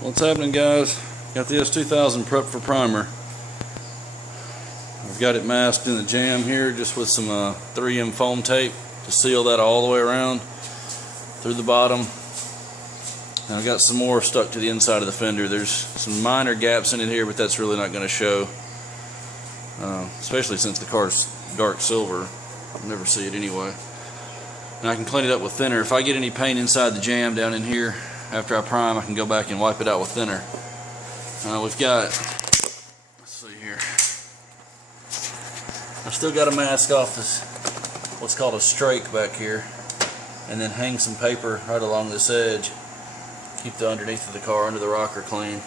What's happening, guys? Got the S2000 prepped for primer. I've got it masked in the jam here just with some 3M foam tape to seal that all the way around through the bottom. And I've got some more stuck to the inside of the fender. There's some minor gaps in it here, but that's really not going to show, especially since the car's dark silver. I'll never see it anyway. And I can clean it up with thinner. If I get any paint inside the jam down in here after I prime, I can go back and wipe it out with thinner. We've got, let's see here, I've still got to mask off this, what's called a strake back here, and then hang some paper right along this edge. Keep the underneath of the car under the rocker clean.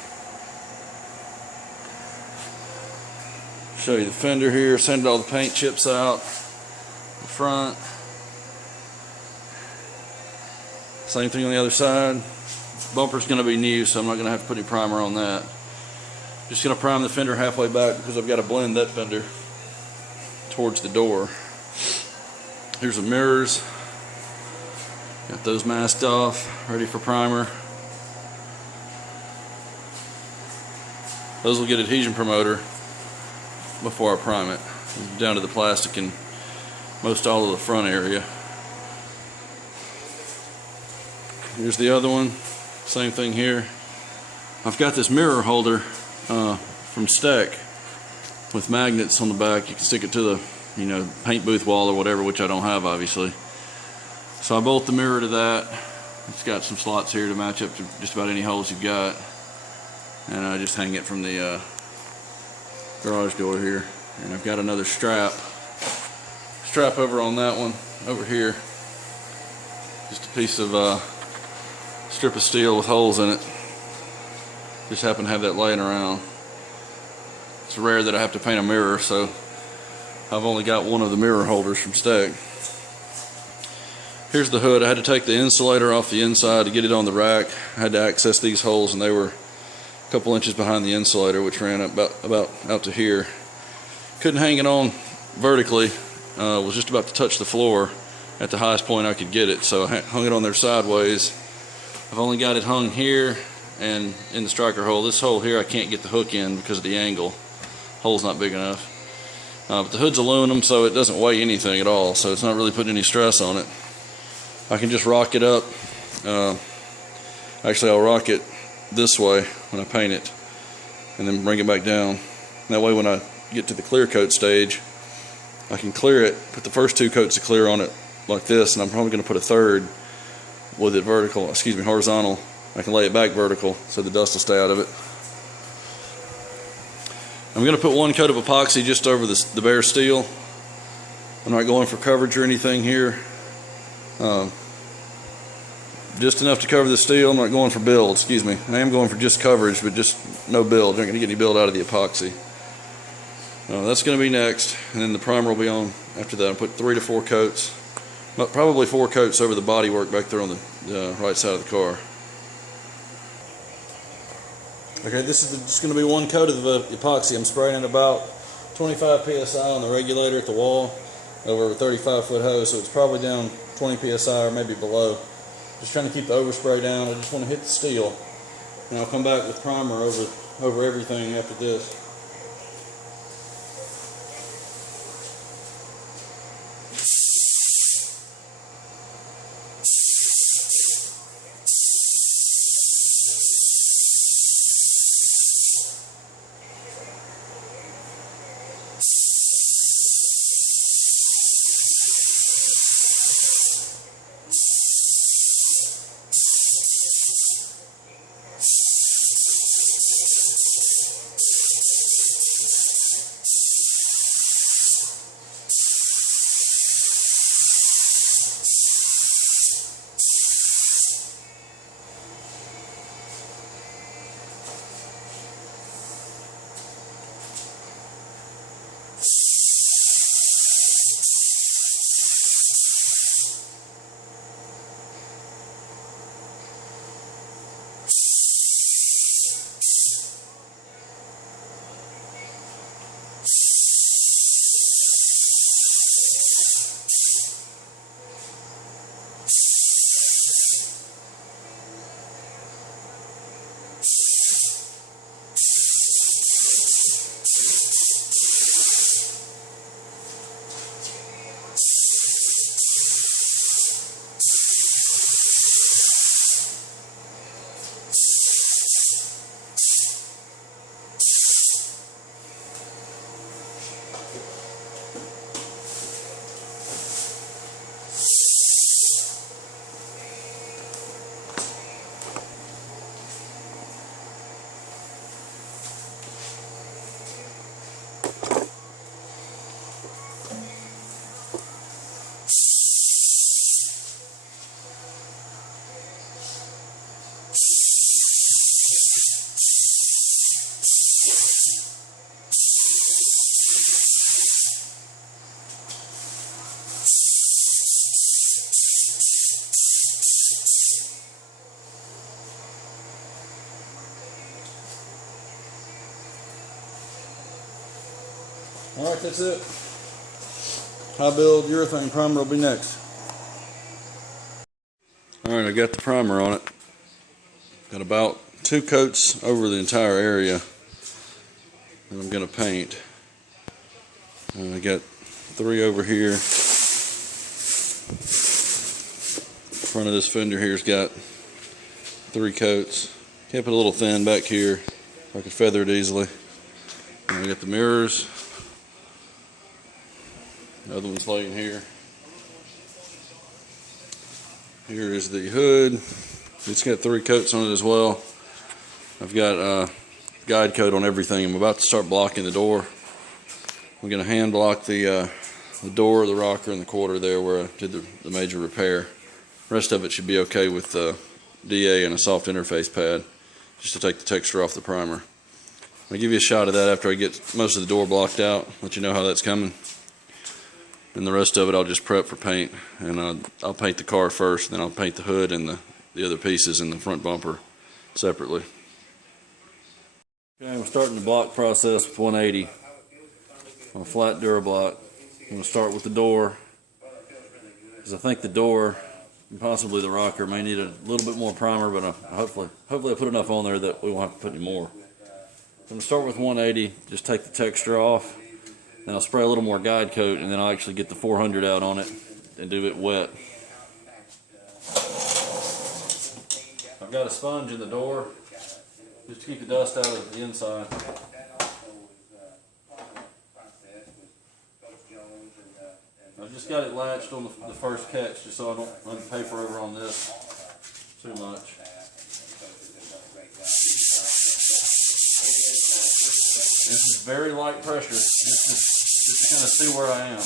Show you the fender here, sanded all the paint chips out the front. Same thing on the other side. Bumper's going to be new, so I'm not going to have to put any primer on that. Just going to prime the fender halfway back because I've got to blend that fender towards the door. Here's the mirrors. Got those masked off, ready for primer. Those will get adhesion promoter before I prime it, down to the plastic and most all of the front area. Here's the other one, same thing here. I've got this mirror holder from Steck with magnets on the back. You can stick it to the paint booth wall or whatever, which I don't have obviously. So I bolt the mirror to that. It's got some slots here to match up to just about any holes you've got. And I just hang it from the garage door here. And I've got another strap over on that one over here. Just a piece of strip of steel with holes in it. Just happen to have that laying around. It's rare that I have to paint a mirror, so I've only got one of the mirror holders from Steck. Here's the hood. I had to take the insulator off the inside to get it on the rack. I had to access these holes, and they were a couple inches behind the insulator, which ran up about out to here. Couldn't hang it on vertically. Was just about to touch the floor at the highest point I could get it, so I hung it on there sideways. I've only got it hung here and in the striker hole. This hole here I can't get the hook in because of the angle. Hole's not big enough. But the hood's aluminum, so it doesn't weigh anything at all, so it's not really putting any stress on it. I can just rock it up. Actually, I'll rock it this way when I paint it and then bring it back down. That way when I get to the clear coat stage, I can clear it, put the first two coats of clear on it like this, and I'm probably going to put a third with it horizontal. I can lay it back vertical so the dust will stay out of it. I'm going to put one coat of epoxy just over the bare steel. I'm not going for coverage or anything here. Just enough to cover the steel. I'm not going for build, I am going for just coverage, but just no build. You're not going to get any build out of the epoxy. That's going to be next, and then the primer will be on after that. I'll put 3 to 4 coats, probably 4 coats over the bodywork back there on the right side of the car. Okay, this is just going to be one coat of the epoxy. I'm spraying it about 25 psi on the regulator at the wall over a 35-foot hose, so it's probably down 20 psi or maybe below. Just trying to keep the overspray down. I just want to hit the steel, and I'll come back with primer over everything after this. Alright, that's it. High build urethane primer will be next. Alright, I got the primer on it. Got about 2 coats over the entire area that I'm going to paint. I got 3 over here. Front of this fender here's got 3 coats. Kept it a little thin back here so I could feather it easily. And I got the mirrors. The other one's laying here. Here is the hood. It's got 3 coats on it as well. I've got a guide coat on everything. I'm about to start blocking the door. I'm going to hand block the door, the rocker, and the quarter there where I did the major repair. The rest of it should be okay with DA and a soft interface pad, just to take the texture off the primer. I'll give you a shot of that after I get most of the door blocked out, let you know how that's coming. And the rest of it I'll just prep for paint, and I'll paint the car first, then I'll paint the hood and the other pieces in the front bumper separately. Okay, we're starting the block process with 180 on a flat Durablock. I'm going to start with the door, because I think the door and possibly the rocker may need a little bit more primer, but hopefully I put enough on there that we won't have to put any more. I'm going to start with 180, just take the texture off, then I'll spray a little more guide coat, and then I'll actually get the 400 out on it and do it wet. I've got a sponge in the door just to keep the dust out of the inside. I just got it latched on the first catch just so I don't run the paper over on this too much. This is very light pressure, just to kind of see where I am.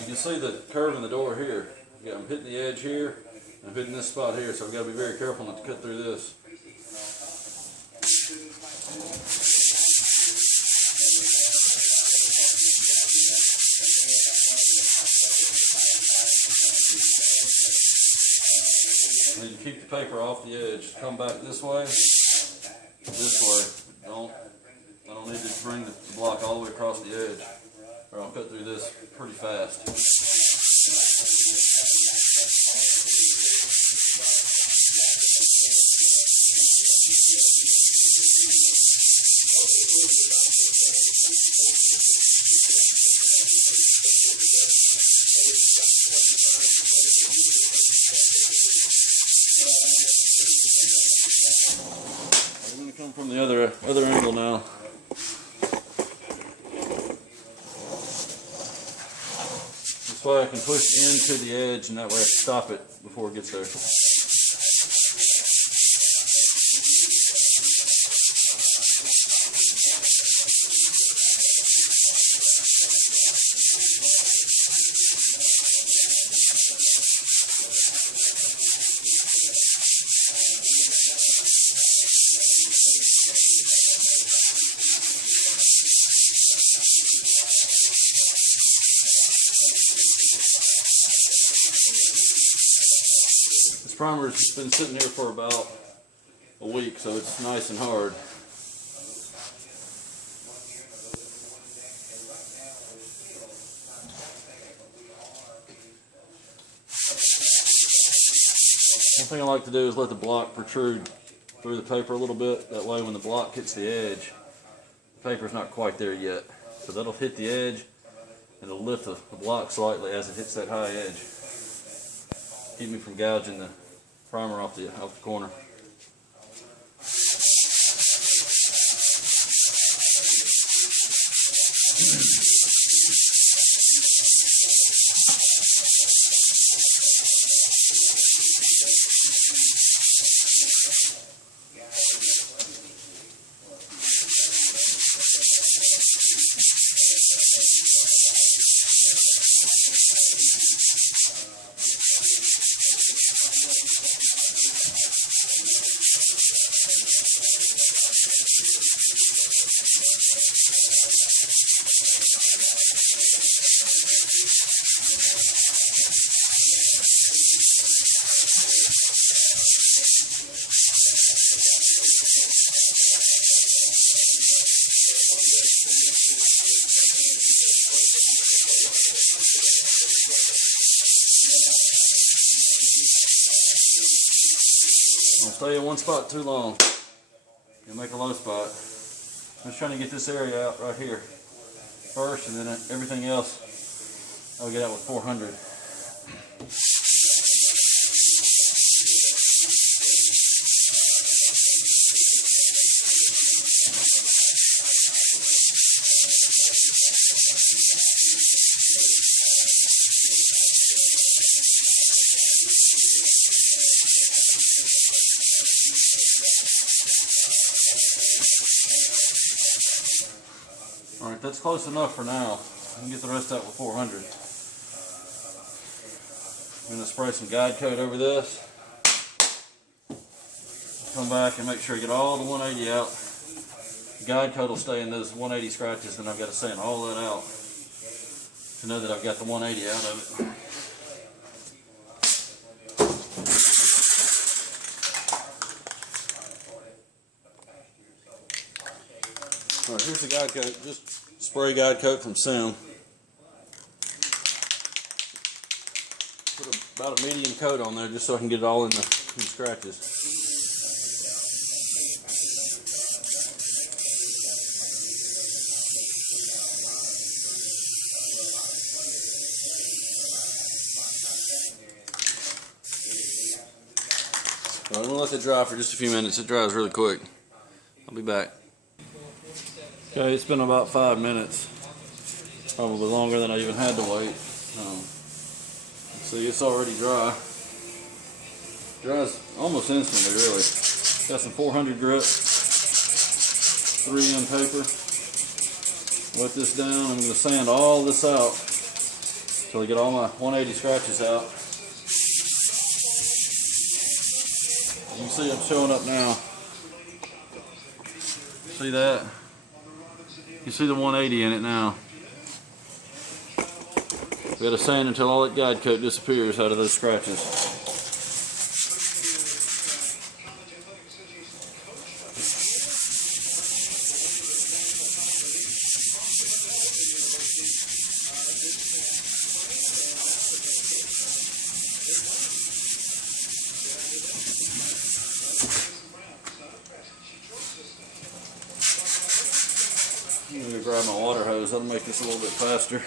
You can see the curve in the door here. I'm hitting the edge here, and I'm hitting this spot here, so I've got to be very careful not to cut through this. I need to keep the paper off the edge. Come back this way. I don't need to bring the block all the way across the edge, or I'll cut through this pretty fast. I'm going to come from the other angle now. This way I can push into the edge, and that way I can stop it before it gets there. This primer's been sitting here for about a week, so it's nice and hard. One thing I like to do is let the block protrude through the paper a little bit. That way when the block hits the edge, the paper's not quite there yet. So that'll hit the edge and it'll lift the block slightly as it hits that high edge. Keep me from gouging the primer off the corner. Don't stay in one spot too long. You'll make a low spot. I'm just trying to get this area out right here first, and then everything else I'll get out with 400. Alright, that's close enough for now. I can get the rest out with 400. I'm going to spray some guide coat over this. Come back and make sure I get all the 180 out. The guide coat will stay in those 180 scratches, then I've got to sand all that out to know that I've got the 180 out of it. Alright, here's the guide coat. Just spray guide coat from Sim. Put about a medium coat on there just so I can get it all in the scratches. I'm going to let it dry for just a few minutes. It dries really quick. I'll be back. Okay, it's been about 5 minutes. Probably longer than I even had to wait. See, it's already dry. Dries almost instantly, really. Got some 400 grit, 3M paper. Wet this down. I'm going to sand all this out until I get all my 180 scratches out. You can see I'm showing up now. See that? You see the 180 in it now. We got to sand until all that guide coat disappears out of those scratches. I'm going to grab my water hose. That'll make this a little bit faster.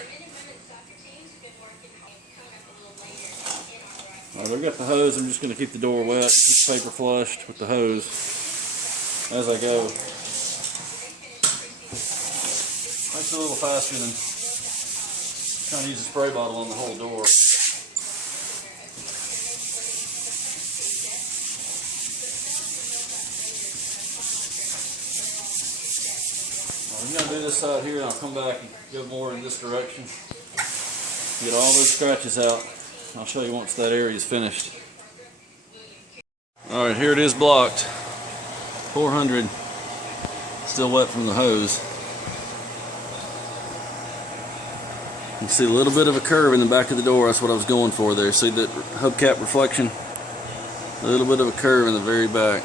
Alright, I've got the hose. I'm just going to keep the door wet, keep the paper flushed with the hose as I go. Makes it a little faster than trying to use a spray bottle on the whole door. I'm going to do this side here, and I'll come back and go more in this direction. Get all those scratches out. I'll show you once that area is finished. Alright, here it is blocked. 400. Still wet from the hose. You can see a little bit of a curve in the back of the door. That's what I was going for there. See that hubcap reflection? A little bit of a curve in the very back.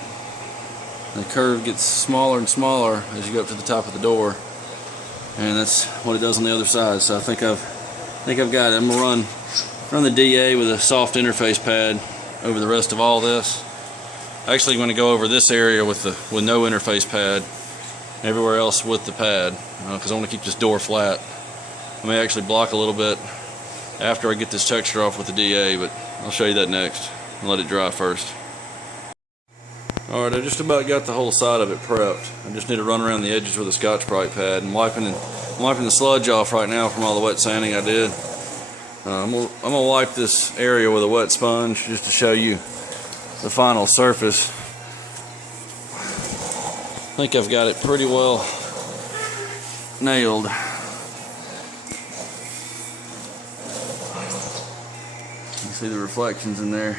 The curve gets smaller and smaller as you go up to the top of the door, and that's what it does on the other side. So I think I've got it. I'm gonna run the DA with a soft interface pad over the rest of all this. Actually, I'm going to go over this area with no interface pad, everywhere else with the pad, because I want to keep this door flat. I may actually block a little bit after I get this texture off with the DA, but I'll show you that next and let it dry first. Alright, I just about got the whole side of it prepped. I just need to run around the edges with a Scotch-Brite pad. I'm wiping the sludge off right now from all the wet sanding I did. I'm gonna wipe this area with a wet sponge just to show you the final surface. I think I've got it pretty well nailed. See the reflections in there.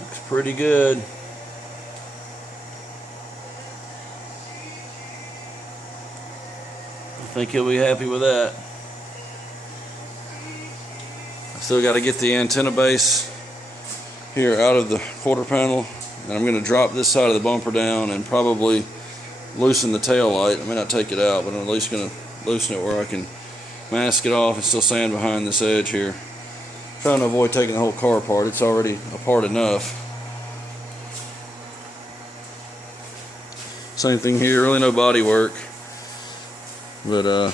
Looks pretty good. I think he'll be happy with that. I still got to get the antenna base here out of the quarter panel, and I'm going to drop this side of the bumper down and probably loosen the tail light. I may not take it out, but I'm at least going to loosen it where I can mask it off and still sand behind this edge here. I'm trying to avoid taking the whole car apart. It's already apart enough. Same thing here, really no body work, but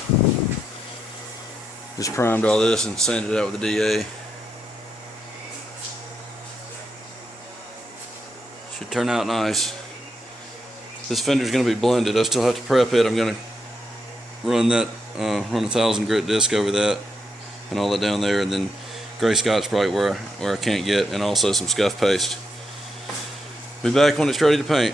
just primed all this and sanded it out with the DA. Should turn out nice. This fender's going to be blended. I still have to prep it. I'm going to run that run a 1000 grit disc over that and all that down there, and then gray Scotch-Brite where I can't get, and also some scuff paste. Be back when it's ready to paint.